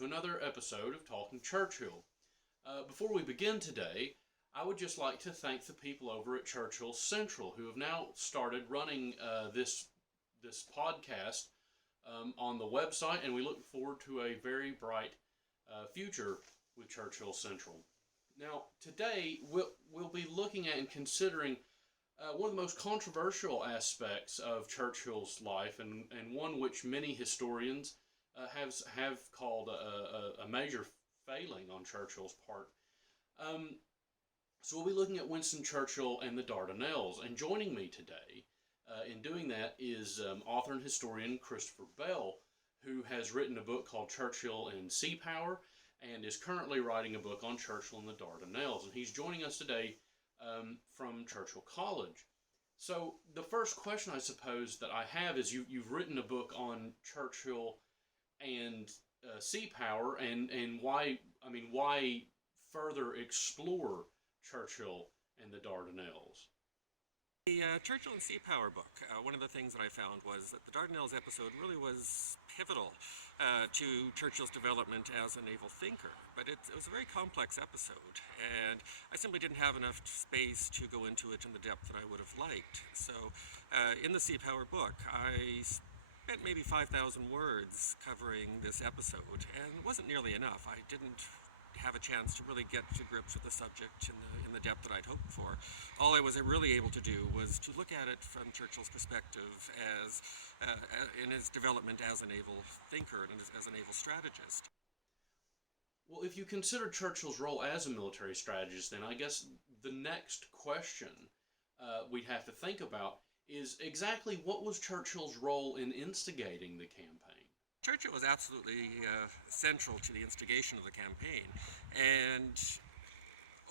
to another episode of Talking Churchill. Before we begin today, I would just like to thank the people over at Churchill Central who have now started running this podcast on the website, and we look forward to a very bright future with Churchill Central. Now, today we'll be looking at and considering one of the most controversial aspects of Churchill's life, and one which many historians have called a major failing on Churchill's part. So we'll be looking at Winston Churchill and the Dardanelles, and joining me today in doing that is author and historian Christopher Bell, who has written a book called Churchill and Sea Power, and is currently writing a book on Churchill and the Dardanelles, and he's joining us today from Churchill College. So the first question I suppose that I have is you've written a book on Churchill and sea power, and why further explore Churchill and the Dardanelles? The Churchill and Sea Power book, one of the things that I found was that the Dardanelles episode really was pivotal to Churchill's development as a naval thinker. But it was a very complex episode, and I simply didn't have enough space to go into it in the depth that I would have liked. So in the Sea Power book, I spent maybe 5,000 words covering this episode, and it wasn't nearly enough. I didn't have a chance to really get to grips with the subject in the depth that I'd hoped for. All I was really able to do was to look at it from Churchill's perspective as in his development as a naval thinker and as a naval strategist. Well, if you consider Churchill's role as a military strategist, then I guess the next question we'd have to think about is exactly what was Churchill's role in instigating the campaign? Churchill was absolutely central to the instigation of the campaign, and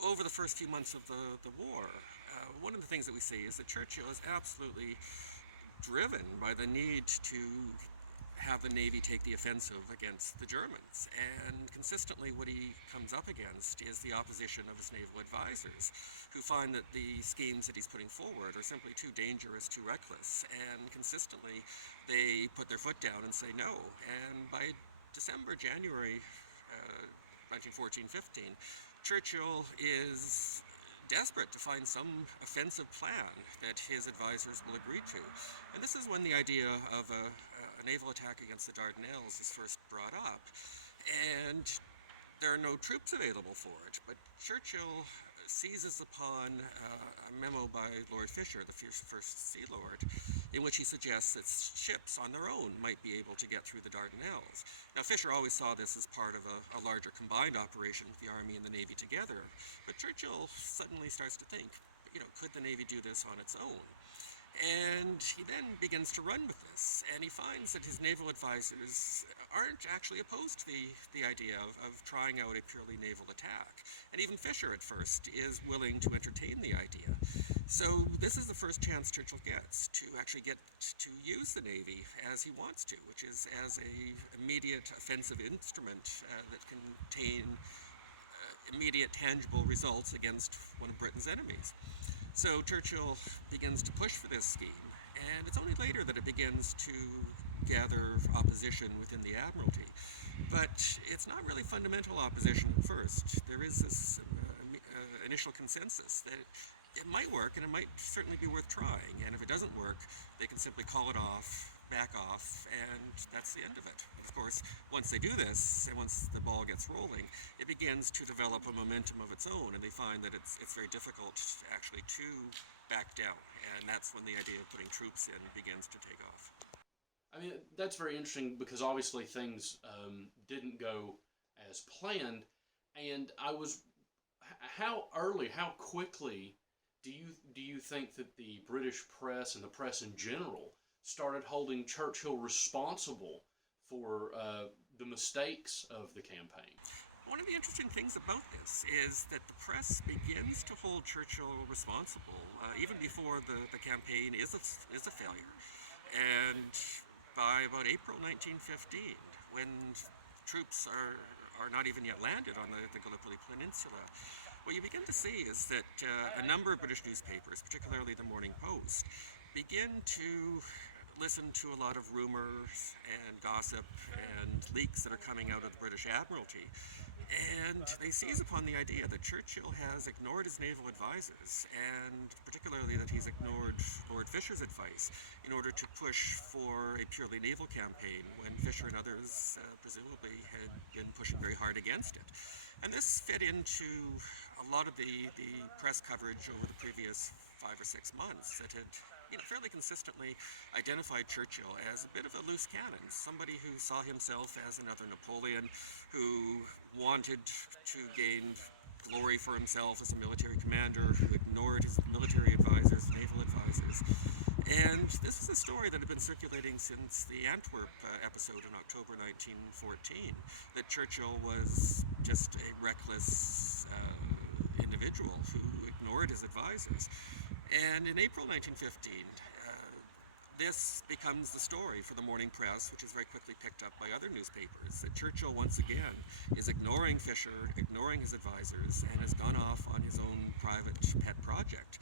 over the first few months of the war, one of the things that we see is that Churchill is absolutely driven by the need to have the Navy take the offensive against the Germans, and consistently what he comes up against is the opposition of his naval advisors, who find that the schemes that he's putting forward are simply too dangerous, too reckless, and consistently they put their foot down and say no. And by January 1914-15, Churchill is desperate to find some offensive plan that his advisors will agree to. And this is when the idea of a naval attack against the Dardanelles is first brought up. And there are no troops available for it, but Churchill seizes upon a memo by Lord Fisher, the first Sea Lord, in which he suggests that ships on their own might be able to get through the Dardanelles. Now, Fisher always saw this as part of a larger combined operation with the Army and the Navy together, but Churchill suddenly starts to think, could the Navy do this on its own? And he then begins to run with this, and he finds that his naval advisors aren't actually opposed to the idea of trying out a purely naval attack. And even Fisher at first is willing to entertain the idea. So this is the first chance Churchill gets to actually get to use the Navy as he wants to, which is as a immediate offensive instrument that can obtain immediate tangible results against one of Britain's enemies. So Churchill begins to push for this scheme, and it's only later that it begins to gather opposition within the Admiralty. But it's not really fundamental opposition at first. There is this initial consensus that it might work, and it might certainly be worth trying, and if it doesn't work, they can simply call it off, back off, and that's the end of it. Of course, once they do this, and once the ball gets rolling, it begins to develop a momentum of its own, and they find that it's very difficult actually to back down, and that's when the idea of putting troops in begins to take off. I mean, that's very interesting because obviously things didn't go as planned, and how quickly do you think that the British press and the press in general started holding Churchill responsible for the mistakes of the campaign? One of the interesting things about this is that the press begins to hold Churchill responsible even before the campaign is a failure. And by about April 1915, when troops are not even yet landed on the Gallipoli Peninsula, what you begin to see is that a number of British newspapers, particularly the Morning Post, begin to listen to a lot of rumors and gossip and leaks that are coming out of the British Admiralty. And they seize upon the idea that Churchill has ignored his naval advisors, and particularly that he's ignored Lord Fisher's advice in order to push for a purely naval campaign when Fisher and others presumably had been pushing very hard against it. And this fit into a lot of the press coverage over the previous 5 or 6 months that had fairly consistently identified Churchill as a bit of a loose cannon, somebody who saw himself as another Napoleon, who wanted to gain glory for himself as a military commander, who ignored his military advisors, naval advisors. And this is a story that had been circulating since the Antwerp episode in October 1914, that Churchill was just a reckless individual who ignored his advisors. And in April 1915, this becomes the story for the morning press, which is very quickly picked up by other newspapers, that Churchill once again is ignoring Fisher, ignoring his advisors, and has gone off on his own private pet project.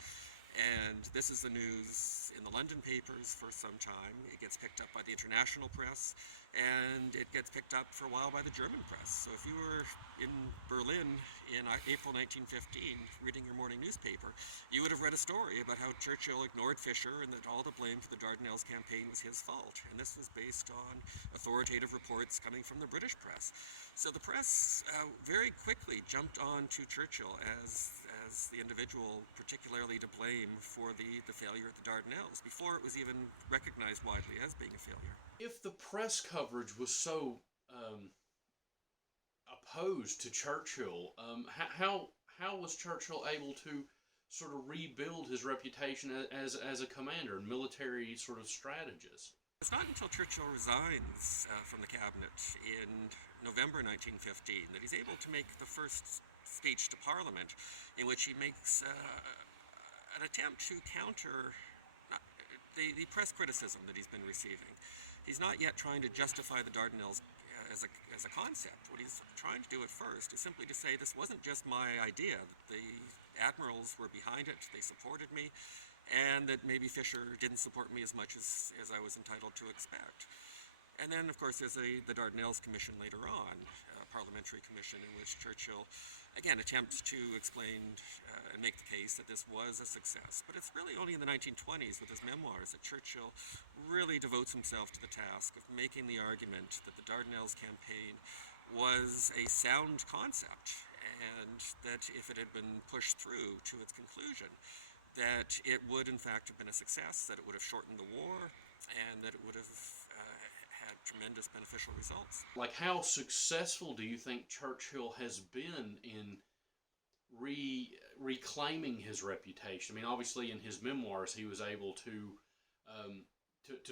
And this is the news in the London papers for some time. It gets picked up by the international press, and it gets picked up for a while by the German press. So if you were in Berlin in April 1915 reading your morning newspaper, you would have read a story about how Churchill ignored Fisher and that all the blame for the Dardanelles campaign was his fault. And this was based on authoritative reports coming from the British press. So the press very quickly jumped on to Churchill as the individual particularly to blame for the failure at the Dardanelles, before it was even recognized widely as being a failure. If the press coverage was so opposed to Churchill, how was Churchill able to sort of rebuild his reputation as a commander and military sort of strategist? It's not until Churchill resigns from the cabinet in November 1915 that he's able to make the first speech to Parliament, in which he makes an attempt to counter the press criticism that he's been receiving. He's not yet trying to justify the Dardanelles as a concept. What he's trying to do at first is simply to say this wasn't just my idea, that the admirals were behind it, they supported me, and that maybe Fisher didn't support me as much as I was entitled to expect. And then, of course, there's the Dardanelles Commission later on, a parliamentary commission in which Churchill, again, attempts to explain and make the case that this was a success. But it's really only in the 1920s with his memoirs that Churchill really devotes himself to the task of making the argument that the Dardanelles campaign was a sound concept, and that if it had been pushed through to its conclusion, that it would in fact have been a success, that it would have shortened the war, and that it would have had tremendous beneficial results. Like, how successful do you think Churchill has been in reclaiming his reputation? I mean, obviously in his memoirs he was able to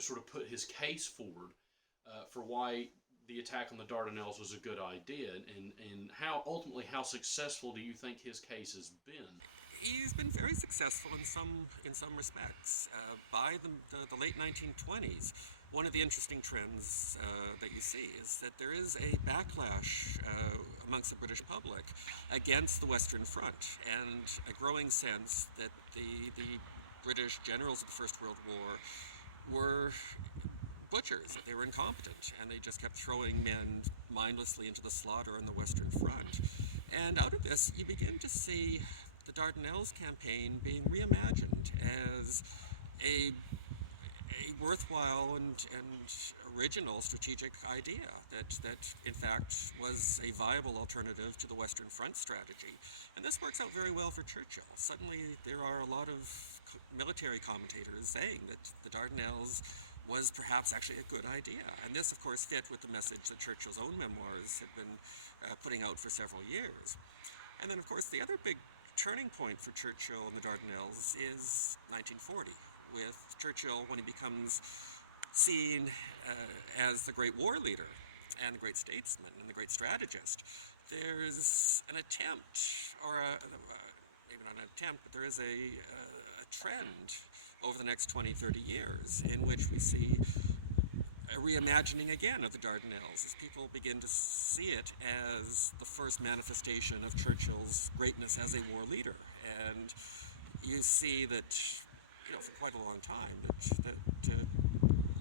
sort of put his case forward for why the attack on the Dardanelles was a good idea, and how successful do you think his case has been? He's been very successful in some respects. By the late 1920s, one of the interesting trends that you see is that there is a backlash amongst the British public against the Western Front, and a growing sense that the British generals of the First World War were butchers, that they were incompetent, and they just kept throwing men mindlessly into the slaughter on the Western Front. And out of this, you begin to see the Dardanelles campaign being reimagined as a worthwhile and original strategic idea that in fact was a viable alternative to the Western Front strategy. And this works out very well for Churchill. Suddenly there are a lot of military commentators saying that the Dardanelles was perhaps actually a good idea. And this, of course, fit with the message that Churchill's own memoirs had been putting out for several years. And then, of course, the other big turning point for Churchill and the Dardanelles is 1940, with Churchill when he becomes seen as the great war leader and the great statesman and the great strategist. There's an attempt, or maybe not an attempt, but there is a trend over the next 20, 30 years in which we see a reimagining again of the Dardanelles as people begin to see it as the first manifestation of Churchill's greatness as a war leader. And you see that, for quite a long time, that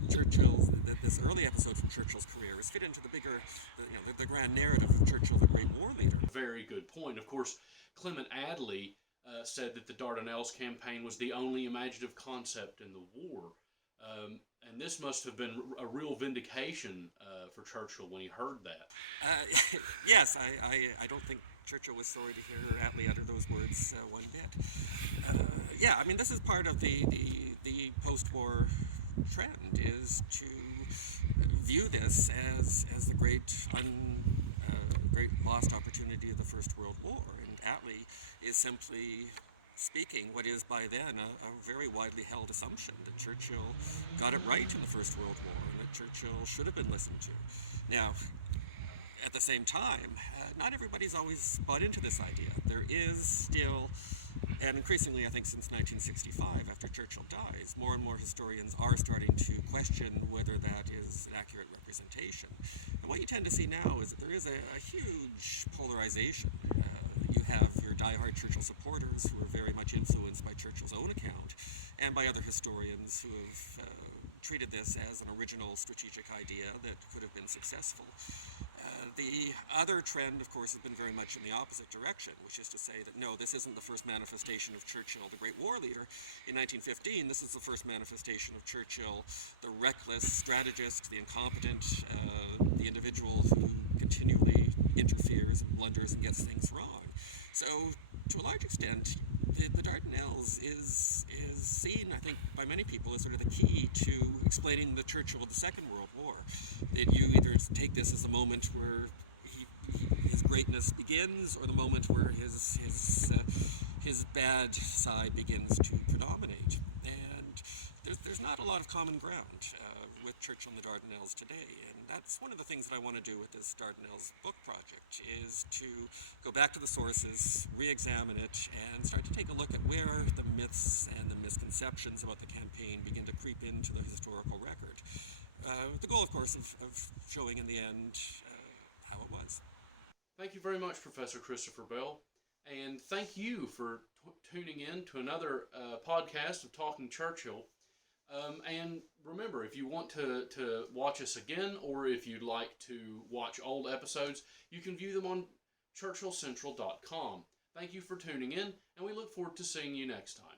Churchill's, this early episode from Churchill's career is fit into the bigger, the grand narrative of Churchill, the great war leader. Very good point. Of course, Clement Attlee said that the Dardanelles campaign was the only imaginative concept in the war. And this must have been a real vindication for Churchill when he heard that. Yes, I don't think Churchill was sorry to hear Attlee utter those words one bit. Yeah, I mean, this is part of the post-war trend, is to view this as the great lost opportunity of the First World War. And Attlee is simply speaking what is by then a very widely held assumption that Churchill got it right in the First World War and that Churchill should have been listened to. Now, at the same time, not everybody's always bought into this idea. There is still, and increasingly I think since 1965, after Churchill dies, more and more historians are starting to question whether that is an accurate representation. And what you tend to see now is that there is a huge polarization. You have your diehard Churchill supporters who are very much influenced by Churchill's own account and by other historians who have treated this as an original strategic idea that could have been successful. The other trend, of course, has been very much in the opposite direction, which is to say that no, this isn't the first manifestation of Churchill, the great war leader. In 1915, this is the first manifestation of Churchill, the reckless strategist, the incompetent, the individual who continually interferes and blunders and gets things wrong. So, to a large extent, the Dardanelles is seen, I think, by many people as sort of the key to explaining the Churchill of the Second World War. That you either take this as a moment where his greatness begins, or the moment where his bad side begins to predominate. And there's not a lot of common ground with Churchill and the Dardanelles today, and that's one of the things that I want to do with this Dardanelles book project, is to go back to the sources, re-examine it, and start to take a look at where the myths and the misconceptions about the campaign begin to creep into the historical record. The goal, of course, of showing in the end how it was. Thank you very much, Professor Christopher Bell, and thank you for tuning in to another podcast of Talking Churchill. And remember, if you want to watch us again, or if you'd like to watch old episodes, you can view them on churchillcentral.com. Thank you for tuning in, and we look forward to seeing you next time.